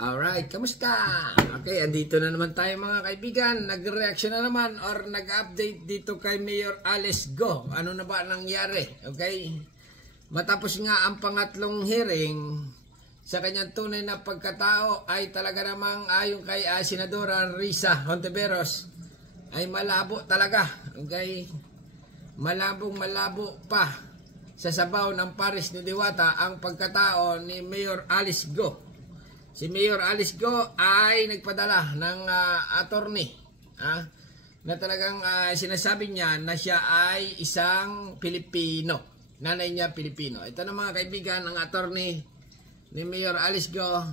Alright, kamusta? Okay, andito na naman tayo mga kaibigan. Nag-reaction na naman or nag-update dito kay Mayor Alice Go. Ano na ba nangyari? Okay? Matapos nga ang pangatlong hearing, sa kanyang tunay na pagkatao ay talaga namang ayon kay Senadora Risa Hontiveros ay malabo talaga. Okay? Malabo pa sa sabaw ng Paris ni Diwata ang pagkatao ni Mayor Alice Go. Si Mayor Alice Go ay nagpadala ng attorney na talagang sinasabi niya na siya ay isang Pilipino. Nanay niya Pilipino. Ito na mga kaibigan ang attorney ni Mayor Alice Go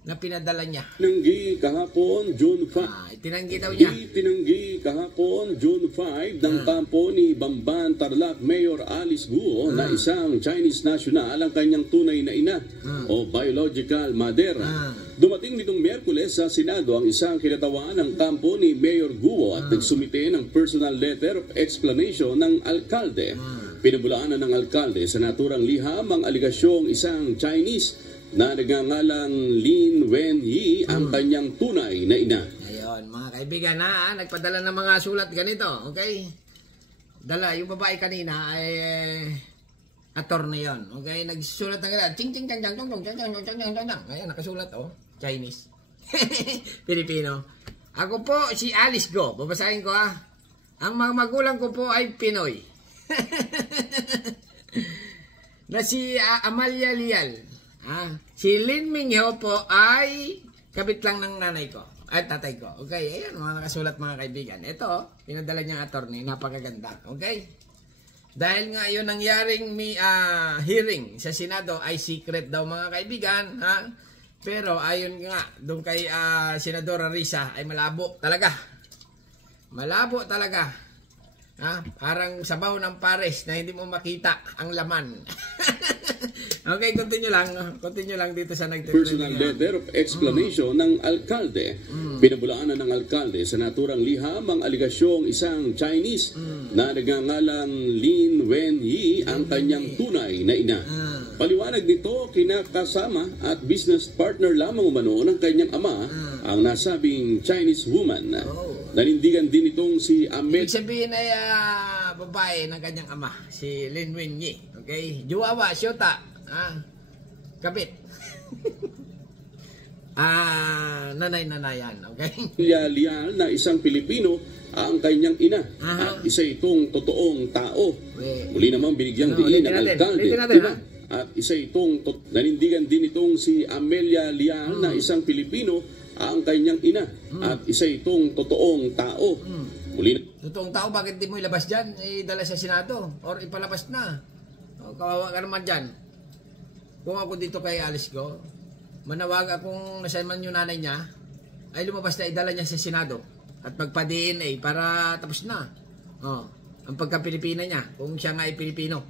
na pinadala niya. Tinanggi kahapon June 5. Tinanggi daw niya. Tinanggi kahapon June 5 ng kampo ni Bamban Tarlac Mayor Alice Go na isang Chinese national ang kanyang tunay na ina o biological mother. Dumating nitong Miyerkules sa Senado ang isang kinatawan ng kampo ni Mayor Guo at nagsumite ng personal letter of explanation ng alkalde. Pinabulaanan ng alkalde sa naturang liham ang aligasyong isang Chinese na nagngangalang Lin Wenyi ang kanyang tunay na ina. Ayun, mga kaibigan nagpadala ng mga sulat ganito, okay? Dala, yung babae kanina ay attorney yun, okay? Nagsulat ng ganito, ching ching chang chang chang chang chang chang chang chang chang. Ayan, nakasulat, Chinese. Filipino. Ako po si Alice Go. Babasahin ko Ang mga magulang ko po ay Pinoy. Na si Amalia Lial. Si Lin Mingyo po ay kabit lang ng nanay ko at tatay ko. Okay, ayan mga nakasulat mga kaibigan. Ito, pinadala niyang attorney, napakaganda. Okay? Dahil nga yun nangyaring hearing sa Senado ay secret daw mga kaibigan, Pero ayon nga doon kay Senadora Risa ay malabo talaga. Malabo talaga. Parang sabaw ng Paris na hindi mo makita ang laman. Okay, continue lang dito sa personal letter of explanation ng alkalde. Pinabulaanan ng alkalde sa naturang liham ang aligasyong isang Chinese na nagngangalang Lin Wenyi ang kanyang tunay na ina. Paliwanag nito, kinakasama at business partner lamang umano ng kanyang ama ang nasabing Chinese woman. Nanindigan din itong si Ahmed. Ibig sabihin ay babae ng kanyang ama, si Lin Wenyi. Okay? Juwawa, syota. Kabit. Nanay-nanayan. Okay? Lial na isang Pilipino ang kanyang ina. At isa itong totoong tao. Muli naman binigyang diin ng alkalde. At isa itong nanindigan din itong si Amelia Lial na isang Pilipino ang kanyang ina. At isa itong totoong tao. Totoong tao, bakit di mo ilabas dyan? Dala sa Senado or ipalabas na. Kawawa ka naman dyan. Kung ako dito kay Alice Go, manawag akong nasaan man yung nanay niya, ay lumabas na idala niya sa Senado at magpa-DNA para tapos na. Ang pagka-Pilipina niya, kung siya nga ay Pilipino.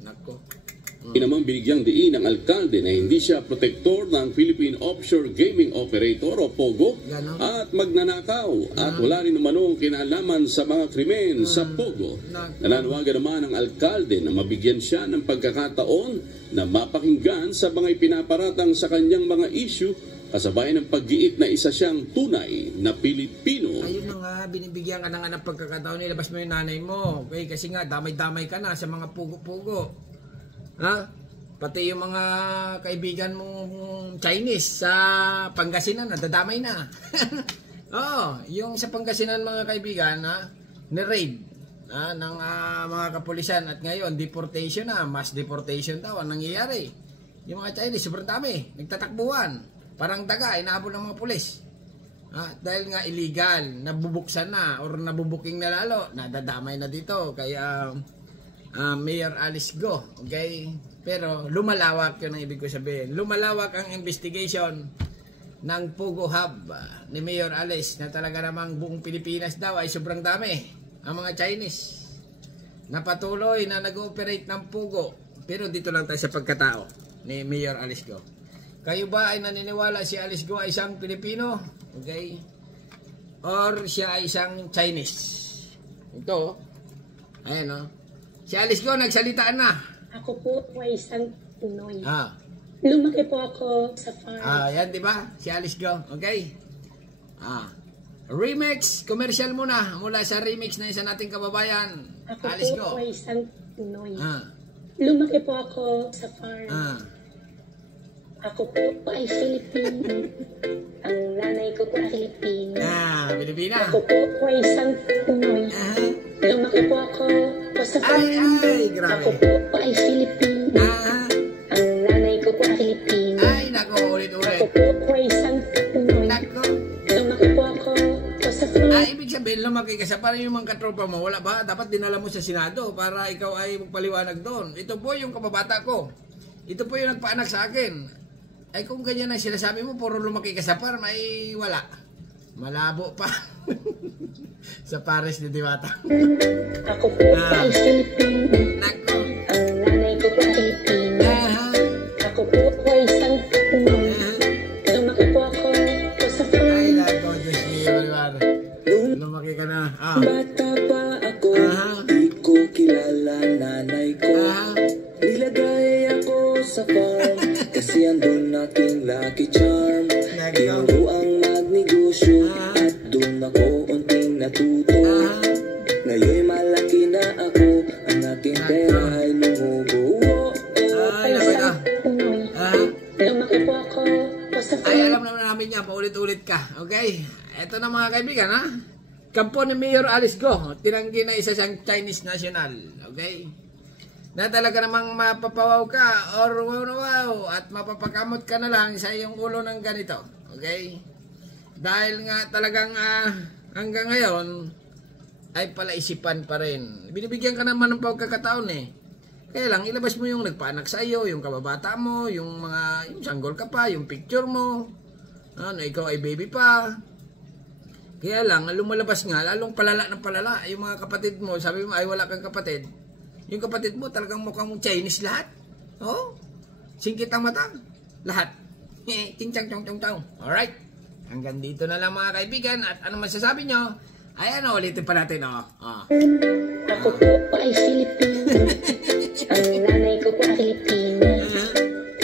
Nako. Naman binigyang diin ng alkalde na hindi siya protektor ng Philippine Offshore Gaming Operator o POGO at magnanakaw at wala rin namanong kinalaman sa mga krimen sa POGO. Nananawagan naman ang alkalde na mabigyan siya ng pagkakataon na mapakinggan sa mga ipinaparatang sa kanyang mga issue kasabay ng paggiit na isa siyang tunay na Pilipino. Ayun na nga, binibigyan ka na nga ng pagkakataon, nilabas mo yung nanay mo. Okay, kasi nga damay-damay ka na sa mga pugo-pugo. Pati yung mga kaibigan mong Chinese sa Pangasinan, nadadamay na. Yung sa Pangasinan mga kaibigan, ni-raid ng mga kapulisan at ngayon, deportation na, mass deportation daw ang nangyayari. Yung mga Chinese, sobrang dami, nagtatakbuhan. Parang daga, inaabol ng mga pulis. Dahil nga illegal, nabubuksan na or nabubuking na lalo, nadadamay na dito. Kaya Mayor Alice Go, okay? Pero lumalawak, yun ang ibig ko sabihin. Lumalawak ang investigation ng Pogo Hub ni Mayor Alice na talaga namang buong Pilipinas daw ay sobrang dami. Ang mga Chinese na patuloy na nag-ooperate ng Pogo. Pero dito lang tayo sa pagkatao ni Mayor Alice Go. Kayo ba ay naniniwala si Alice Go ay isang Pilipino? Okay? Or siya ay isang Chinese? Ito, ayan Si Alice Go, nagsalitaan na. Ako po ay isang Pinoy. Lumaki po ako sa farm. Yan, di ba? Si Alice Go. Okay? Remix, commercial muna. Mula sa remix na isa nating kababayan. Alice Go. Ako po ay isang Pinoy. Lumaki po ako sa farm. Ako po ay Filipino. Ang nanay ko po ay Filipino. Pilipina. Ako po ay isang Pinoy. Lumaki po ako sa farm. Ay, grabe. Ako po ay Filipino. Ang nanay ko po ay Filipino. Ay, nako, ulit-ulit. Ako po ay isang Pinoy. Nako. Lumaki po ako sa farm. Ibig sabihin, lumaki ka sa parang yung mga katropa mo, wala ba? Dapat dinala mo sa Senado para ikaw ay magpaliwanag doon. Ito po yung kababata ko. Ito po yung nagpaanak sa akin. Ay kung ganyan ang sinasabi mo, puro lumaki ka sa farm, ay wala. Malabo pa. Sa Pares ni Diwata. Ako po ay Filipino. Nako. Ang nanay ko po ay Filipino. Ako po ay isang Pinoy. Lumaki po ako sa farm. Ay, nako, Diyos niyo, Maliwara. Lumaki ka na. Bata pa ako, di ko kilala nanay ko. Nilagay ako sa farm, kasi andun aking lucky charm. Tiro ang magnegosyo, at dun ako unting natuto. Ngayon'y malaki na ako, ang aking pera ay lumubo. Ay, isang Pinoy. Lumaki po ako sa farm. Ay, alam naman namin yan, paulit-ulit ka. Okay? Ito na mga kaibigan, Kampo ni Mayor Alice Go, tinanggi na isa siyang Chinese national. Okay? Na talaga namang mapapawaw ka or wow at mapapakamot ka na lang sa iyong ulo ng ganito. Okay? Dahil nga talagang hanggang ngayon ay palaisipan pa rin. Binibigyan ka naman ng pagkakataon Kaya lang ilabas mo yung nagpaanak sa iyo, yung kababata mo, yung sanggol ka pa, yung picture mo. Ikaw ay baby pa. Kaya lang lumalabas nga lalong palala ng palala yung mga kapatid mo. Sabi mo ay wala kang kapatid. Yung kapatid mo talagang mukhang Chinese lahat. Singkit ang mata. Lahat. Ting-chang chong chong. Alright. Hanggang dito na lang mga kaibigan. At ano masasabi nyo? Ay ulitin pa natin. Ako po ay Filipino. Ang nanay ko po ay Filipino.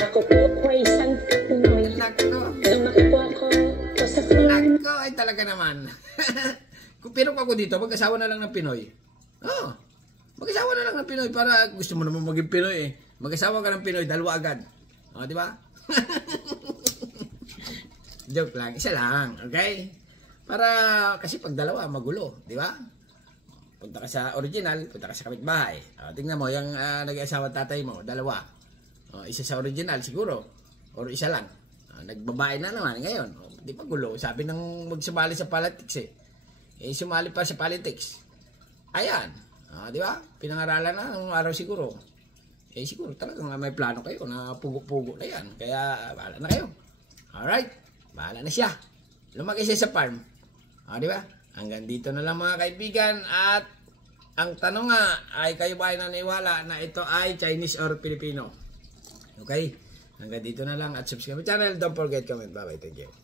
Ako po ay isang Pinoy. Nako. Lumaki po ako sa farm. Nako ay talaga naman. Pero ako dito, mag-asawa na lang ng Pinoy. Mag-asawa na lang ng Pinoy para gusto mo naman maging Pinoy Mag-asawa ka ng Pinoy, dalawa agad. Di ba? Joke lang, isa lang, okay? Para kasi pag dalawa magulo, di ba? Punta ka sa original, punta ka sa kapitbahay. Tingnan mo yung nag-asawa tatay mo, dalawa. Isa sa original siguro or isa lang. Nagbabae na naman ngayon. Di pa gulo, sabi ng magsumali sa politics sumali pa sa politics. Ayan. Di ba? Pinangaralan na ng araw siguro. Siguro talagang may plano kayo na pugo-pugo na yan. Kaya, bahala na kayo. Alright. Bahala na siya. Lumaki siya sa farm. Di ba? Hanggang dito na lang mga kaibigan. At ang tanong nga, ay kayo ba ay naniwala na ito ay Chinese or Filipino? Okay? Hanggang dito na lang at subscribe to my channel. Don't forget comment. Bye-bye. Thank you.